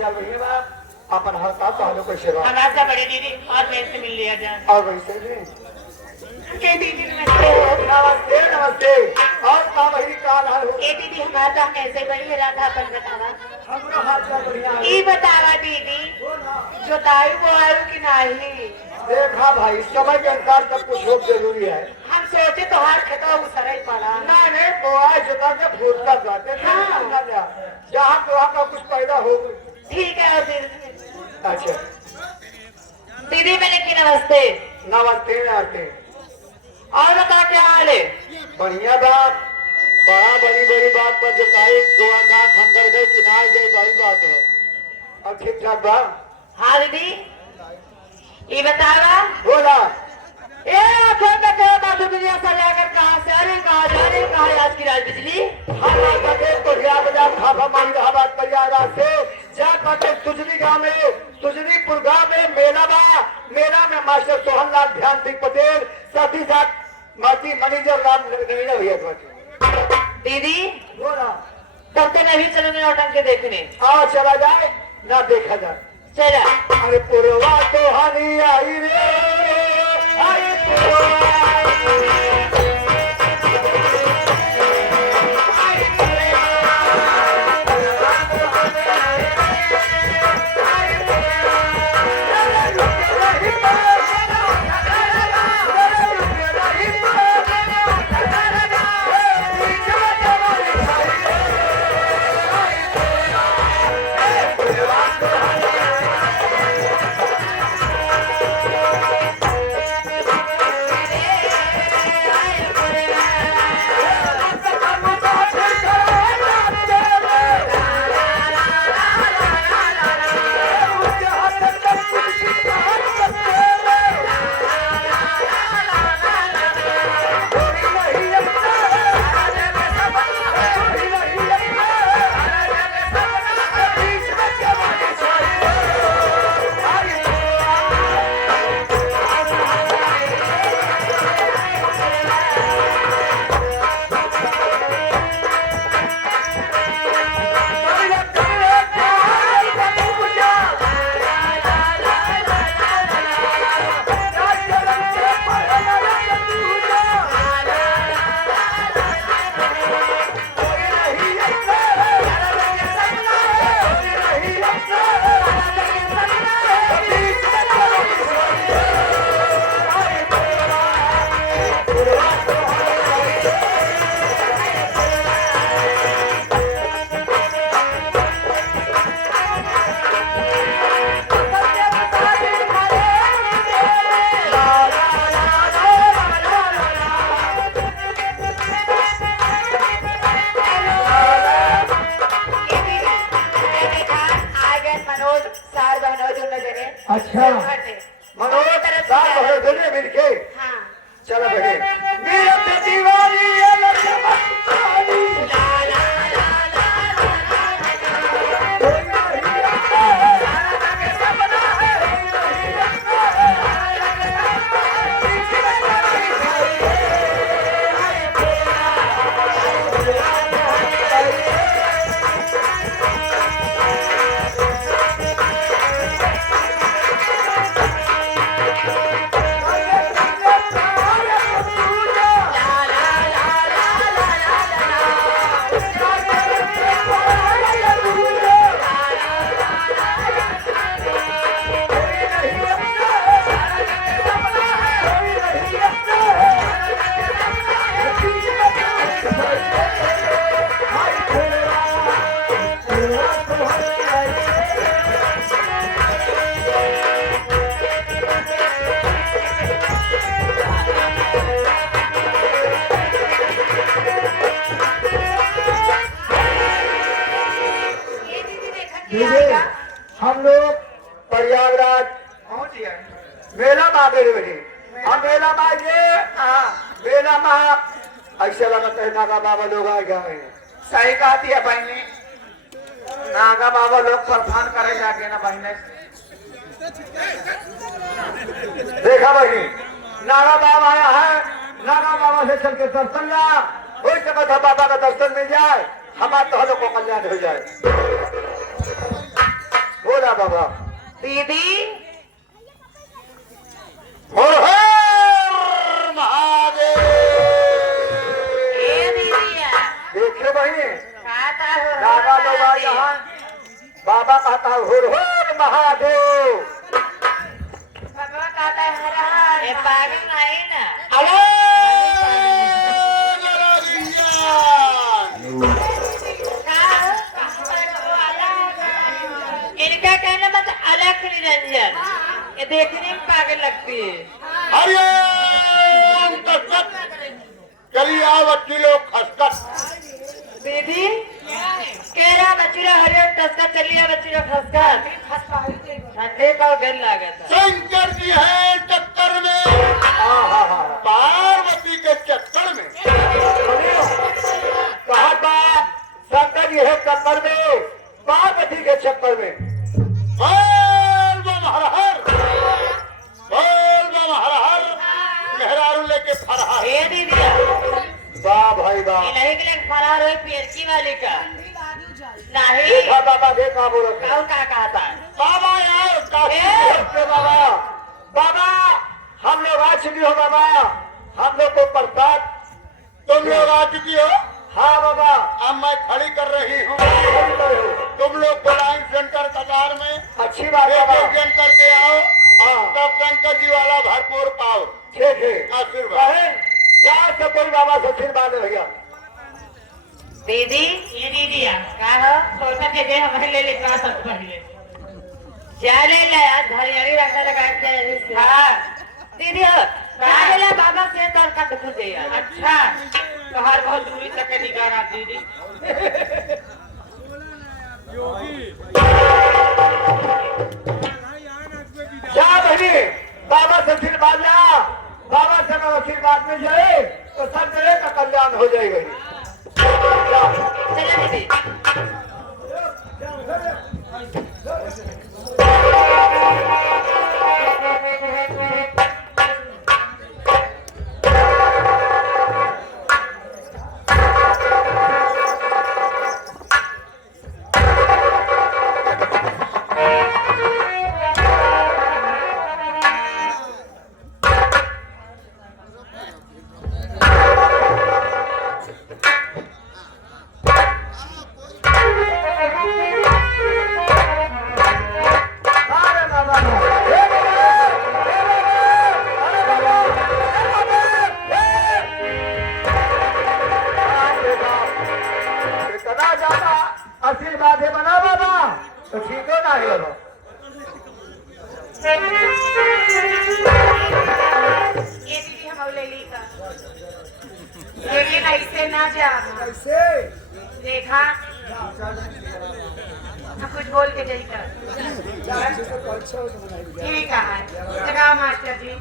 अपन हर का पहले को सेवा हमारा बड़े दीदी और वैसे मिल लिया जाए और वैसे में के दीदी नमस्ते नमस्ते नमस्ते और का वही काल हाल हो ए दीदी हमारा तो कैसे बढ़िया राधा अपन बतावा हमरा हाथ का बढ़िया है ई बतावा दीदी जोताई वो आयु कि नहीं देखा भाई समय के अनुसार सब कुछ हो जरूरी है हम सोचे तो हर खेतों को सरई पड़ा नहीं नहीं तो आज जोता के फूट का जाते जहाँ तो वहाँ का कुछ पैदा हो ठीक है और फिर अच्छा दीदी मैंने की नमस्ते नमस्ते नमस्ते और बता क्या हाल है बढ़िया बात बड़ा बड़ी बड़ी बात पर जोताई दो आधार खंडर गए किनार गए बड़ी बात है और ठीक ठाक बा हाँ दीदी ये बतावा बोला ए आखिर में क्या बात दुनिया से लेकर कहाँ से अरे कहाँ जाने कहाँ है आज की रात बिजली हम आके तो रिया बाजार खाफा मांग रहा बात परियारा से जा करके तुजरी गांव में तुजरीपुर गांव में मेला बा मेला में मास्टर सोहनलाल ध्यान सिंह पटेल साथ ही साथ माटी मैनेजर राम नवीना भैया दीदी बोला तब तो नहीं चलने नौटंक के देखने आओ चला जाए ना देखा जाए चला अरे पुरवा तो हनी आई रे आई पुरवा अच्छा मनोज साल भर दुनिया मिल के हाँ चलो बड़े मेरा दीवानी ये लड़का मेला माँ मेरे बहनी हम मेला माँ ये मेला माँ ऐसे लगता है नागा बाबा लोग आ गया है। सही कहा दिया बहनी, नागा बाबा लोग प्रधान करे जाके ना बहने। देखा बहनी नागा बाबा आया है, नागा बाबा से चल के दर्शन ला, हो सके था बाबा का दर्शन मिल जाए, हमारे तो को कल्याण हो जाए। बोला बाबा दीदी हर हर महादेव। ए दीदिया देखिए बहनी खाता हो नागा लोग आ यहाँ बाबा कहता है हर हर महादेव। भगवान कहता है हर हर। ये पागल नहीं ना। इनका कहना मतलब अलग निरंजन, ये देखने में पागल लगती है। हरिओम तत्सत। चलिए आओ बच्ची लोग खसखस। दीदी केरा बच्चीरा हरिओम तस्कर चलिए बच्चीरा खसखस ठंडे का गल लागत है। शंकर जी है चक्कर में, पार्वती के चक्कर में। कहा था शंकर जी है चक्कर में, पार्वती के चक्कर में। बोल बम हर हर, बोल बम हर हर, मेहरारू लेके फरहार। ए दीदिया वाह भाई वाह। इलाही के लिए फरार हुई पीएचकी वाले का नहीं। देखा बाबा देखा बोलो कौन का कहता है बाबा यार काफी बाबा। बाबा हम लोग आ चुकी हो बाबा, हम लोग को प्रसाद। तुम लोग आ चुकी हो? हाँ बाबा अब मैं खड़ी कर रही हूँ। तुम लोग लाइन सेंटर कतार में अच्छी बात है, जन करके आओ तब शंकर जी वाला भरपूर पाओ। ठीक है आशीर्वाद जाओ से कोई बाबा से आशीर्वाद भैया। दीदी ये दीदिया का हो सोचा के जे हमें ले लिखा सब पहले चले ले यार घड़ियाली रखने लगा के। हाँ दीदी हो कागला बाबा से तो कट खुदे यार। अच्छा तो हर बहुत दूरी तक निकारा दीदी। जा बहनी बाबा से आशीर्वाद ला, बाबा से अगर आशीर्वाद मिल जाए तो सब जगह का कल्याण हो जाएगा। चला दीदी आशीर्वाद है बना बाबा तो ठीक हो ना है बाबा। ये दीदी हम ले ली का लेकिन ऐसे ना जा। कैसे देखा कुछ बोल के जाई कर ठीक है जगह मास्टर जी।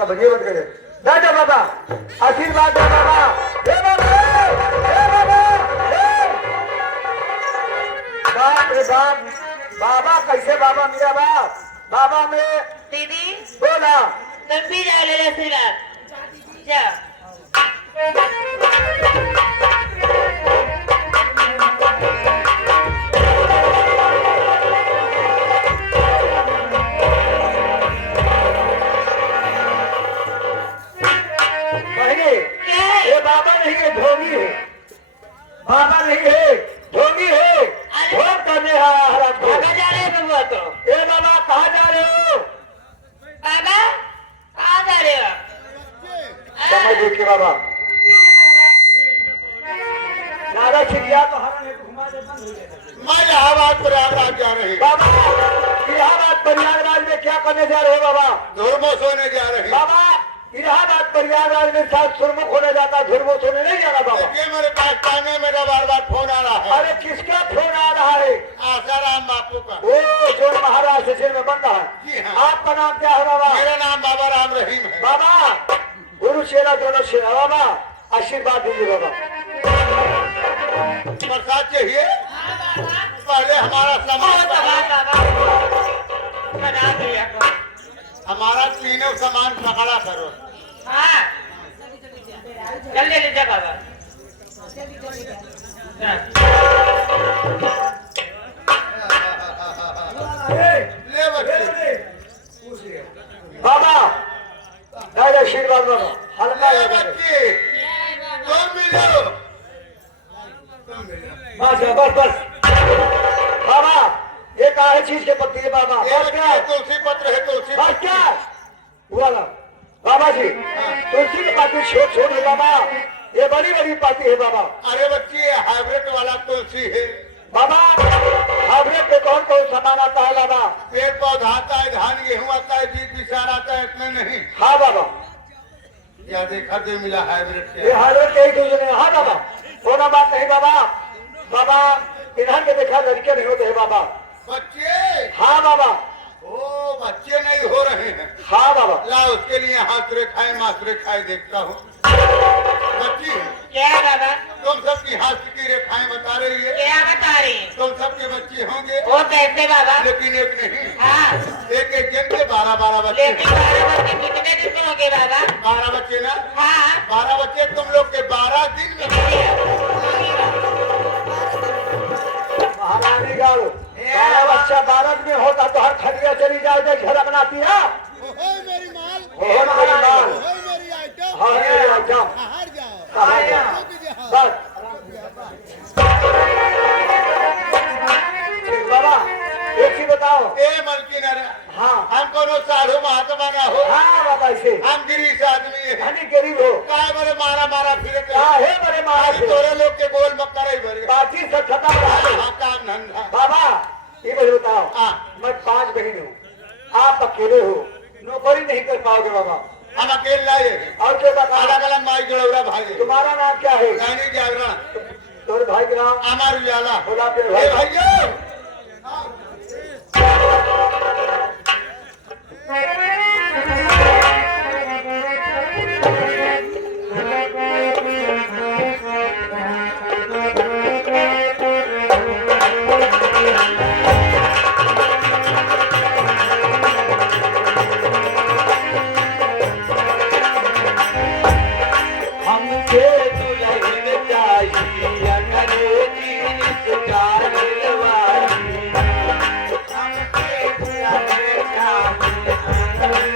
का भजिए मत करे। दादा बाबा आशीर्वाद दे बाबा, हे बाबा, हे बाबा, हे। बाप रे बाप, बाबा कैसे बाबा मेरा बाप, बाबा में दीदी बोला तुम भी जाओ ले लो आशीर्वाद जाओ। बहने ये बाबा नहीं है, ढोंगी है, बाबा नहीं है, ढोंगी है, ढोंग करने आया हरा को। कहाँ जा रहे हो बबुआ तो? ए बाबा कहाँ जा रहे हो? बाबा कहाँ जा रहे हो? समझ देखिए बाबा, नारा छिड़िया तो हरा ने घुमा देता नहीं। मैं इलाहाबाद प्रयागराज जा रही बाबा इलाहाबाद प्रयागराज में क्या करने जा रहे हो बाबा? धुरमो सोने जा रही बाबा इलाहाबाद प्रयागराज में साथ सुरमुख होने जाता, धुरमुख होने नहीं जाना बाबा। ये मेरे पास ताने मेरा बार बार फोन आ रहा है। अरे किसका फोन आ रहा है? आसाराम बापू का। ओ जो महाराज सचिन में बन रहा है। जी हाँ। आपका नाम क्या है बाबा? मेरा नाम बाबा राम रहीम है। बाबा गुरु चेला दोनों चेला, बाबा आशीर्वाद दीजिए बाबा। प्रसाद चाहिए? पहले हमारा सामान बना दिया को। हमारा तीनों सामान पकड़ा करो। हाँ चल ले ले जा बाबा। ले बच्चे, बाबा दादा आशीर्वाद बाबा, हल्का ले ले बच्चे। बच्चे, तुम मिलो, तुम मिलो। बस बस बस बाबा ये काहे चीज के पत्ती है बाबा? ये बस क्या? तुलसी पत्र है, तुलसी बस क्या हुआ ना बाबा जी? तुलसी की पाती छोट छोट है बाबा, ये बड़ी बड़ी पाती है बाबा। अरे बच्चे ये हाइब्रिड वाला तुलसी है। बाबा हाइब्रिड पे कौन कौन सामान आता है बाबा? पेड़ पौधा आता है, धान गेहूं आता है, बीज बिचार आता है, इसमें नहीं। हाँ बाबा या देखा जो मिला हाइब्रिड ये के। हाइब्रिड के ही दूसरे। हाँ बाबा कोना बात नहीं बाबा। बाबा इधर के देखा लड़के नहीं होते हैं बाबा। बच्चे, हाँ बाबा, ओ बच्चे नहीं हो रहे हैं। हाँ बाबा। ला उसके लिए हाथ रेखाएं माथ रेखाएं देखता हूँ। बच्ची क्या बाबा? तुम सबकी हाथ की रेखाएं बता रही है। क्या बता रही? तुम सबके बच्चे होंगे, वो कैसे बाबा? लेकिन एक नहीं। हाँ एक एक दिन के 12-12 बच्चे। लेकिन 12 बच्चे कितने दिन में हो गए बाबा? 12 बच्चे ना, हाँ 12 बच्चे तुम लोग के 12 दिन में। महारानी गाल 12 बच्चा 12 में होता तो हर खटिया चली जाए घर बनाती है। ओए मेरी माल, ओए मेरी माल। ओए मेरी आइटम, हाँ ये आइटम। बाहर जाओ, कहाँ गया? रुक जाओ। बस ठीक बाबा एक चीज बताओ। ए मलकिन, हाँ हम कोनो साधु महात्मा ना हो, हाँ बाबा ऐसे हम गिरीश आदमी है। धनी गरीब हो काय बड़े मारा मारा फिरे थे। क्या है बड़े महाराज आज तोरे लोग के बोल मक्का रही भरे। बाकी सब खत्म रहा है। हाँ, काम धंधा। बाबा ये मुझे बताओ, हाँ। मैं 5 बहन हूँ, आप अकेले हो, नौकरी नहीं कर पाओगे बाबा। हम अकेले लाए, और जो बता अलग अलग माई जोड़ा भाई। तुम्हारा नाम क्या है? दैनिक जागरण, तुम्हारे भाई का नाम? अमर उजाला। बोला फिर ए भाई। भैया, हमसे दुल्हन चाहिए अंग्रेजी स्टाइल वाली। हमसे दुल्हन चाहिए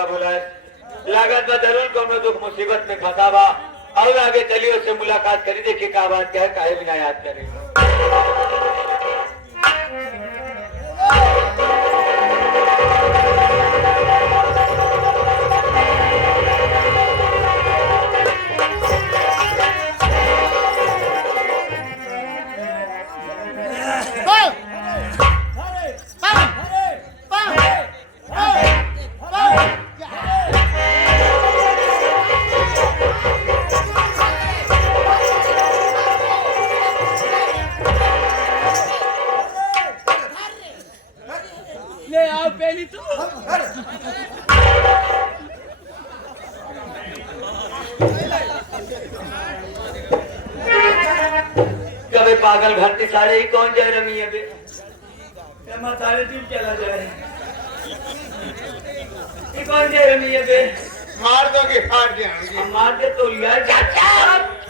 का बोला है लागत बा जरूर कोनो दुख मुसीबत में फंसा बा और आगे चलिए उससे मुलाकात करी देखिए क्या बात क्या है काहे बिना याद करेगा ले आओ पहली तो कभी पागल भरती सारे ही कौन जाए रमी है बे सारे टीम चला जाए ये कौन जाए रमी है बे मार दोगे फाड़ दिया हम मार दे तो लिया चाचा